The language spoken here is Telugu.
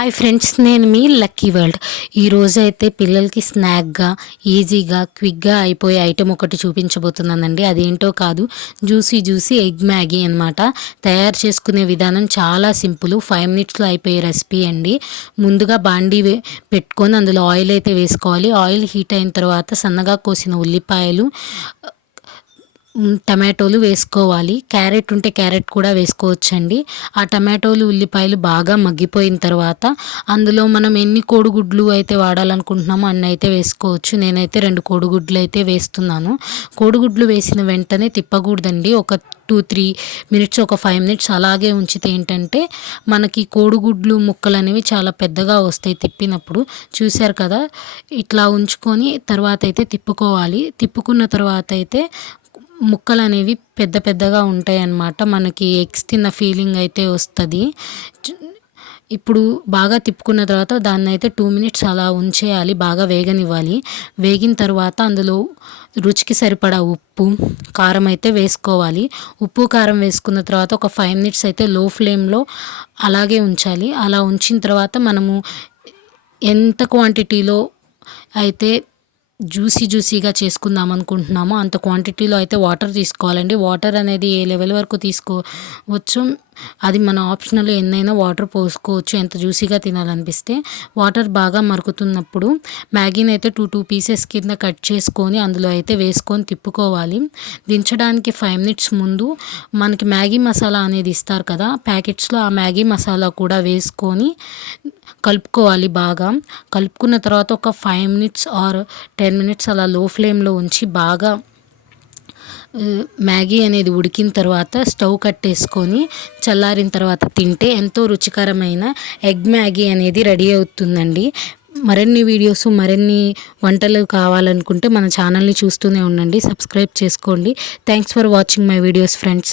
హాయ్ ఫ్రెండ్స్ నేను మీ లక్కీ వరల్డ్ ఈరోజు అయితే పిల్లలకి స్నాక్గా ఈజీగా క్విక్గా అయిపోయే ఐటెం ఒకటి చూపించబోతున్నానండి. అదేంటో కాదు జ్యూసీ జ్యూసీ ఎగ్ మ్యాగీ అనమాట తయారు చేసుకునే విధానం చాలా సింపుల్. ఫైవ్ మినిట్స్లో అయిపోయే రెసిపీ అండి. ముందుగా బాండీ పెట్టుకొని అందులో ఆయిల్ అయితే వేసుకోవాలి. ఆయిల్ హీట్ అయిన తర్వాత సన్నగా కోసిన ఉల్లిపాయలు టమాటోలు వేసుకోవాలి. క్యారెట్ ఉంటే క్యారెట్ కూడా వేసుకోవచ్చండి. ఆ టమాటోలు ఉల్లిపాయలు బాగా మగ్గిపోయిన తర్వాత అందులో మనం ఎన్ని కోడిగుడ్లు అయితే వాడాలనుకుంటున్నామో అన్ని అయితే వేసుకోవచ్చు. నేనైతే రెండు కోడిగుడ్లు అయితే వేస్తున్నాను. కోడిగుడ్లు వేసిన వెంటనే తిప్పకూడదండి. ఒక టూ త్రీ మినిట్స్ ఒక ఫైవ్ మినిట్స్ అలాగే ఉంచితే ఏంటంటే మనకి కోడిగుడ్లు ముక్కలు అనేవి చాలా పెద్దగా వస్తాయి తిప్పినప్పుడు. చూశారు కదా? ఇట్లా ఉంచుకొని తర్వాత అయితే తిప్పుకోవాలి. తిప్పుకున్న తర్వాత అయితే ముక్కలు అనేవి పెద్ద పెద్దగా ఉంటాయి అన్నమాట మనకి ఎగ్స్ తిన్న ఫీలింగ్ అయితే వస్తుంది. ఇప్పుడు బాగా తిప్పుకున్న తర్వాత దాన్ని అయితే టూ మినిట్స్ అలా ఉంచేయాలి బాగా వేగనివ్వాలి. వేగిన తర్వాత అందులో రుచికి సరిపడా ఉప్పు కారం అయితే వేసుకోవాలి. ఉప్పు కారం వేసుకున్న తర్వాత ఒక ఫైవ్ మినిట్స్ అయితే లో ఫ్లేమ్లో అలాగే ఉంచాలి. అలా ఉంచిన తర్వాత మనము ఎంత క్వాంటిటీలో అయితే జ్యూసీ జ్యూసీగా చేసుకుందాం అనుకుంటున్నామో అంత క్వాంటిటీలో అయితే వాటర్ తీసుకోవాలండి. వాటర్ అనేది ఏ లెవెల్ వరకు తీసుకోవచ్చు? అది మన ఆప్షనల్ ఎన్నైనా వాటర్ పోసుకోవచ్చు ఎంత జ్యూసీగా తినాలనిపిస్తే. వాటర్ బాగా మరుగుతున్నప్పుడు మ్యాగీని అయితే టూ టూ పీసెస్ కింద కట్ చేసుకొని అందులో అయితే వేసుకొని తిప్పుకోవాలి. దించడానికి ఫైవ్ మినిట్స్ ముందు మనకి మ్యాగీ మసాలా అనేది ఇస్తారు కదా ప్యాకెట్స్లో ఆ మ్యాగీ మసాలా కూడా వేసుకొని కలుపుకోవాలి బాగా. కలుపుకున్న తర్వాత ఒక five minutes or ten minutes అలా లో ఫ్లేమ్లో ఉంచి బాగా మ్యాగీ అనేది ఉడికిన తర్వాత స్టవ్ కట్టేసుకొని చల్లారిన తర్వాత తింటే ఎంతో రుచికరమైన ఎగ్ మ్యాగీ అనేది రెడీ అవుతుందండి. మరిన్ని వీడియోస్ మరిన్ని వంటలు కావాలనుకుంటే మన ఛానల్ని చూస్తూనే ఉండండి సబ్స్క్రైబ్ చేసుకోండి. Thanks for watching my videos friends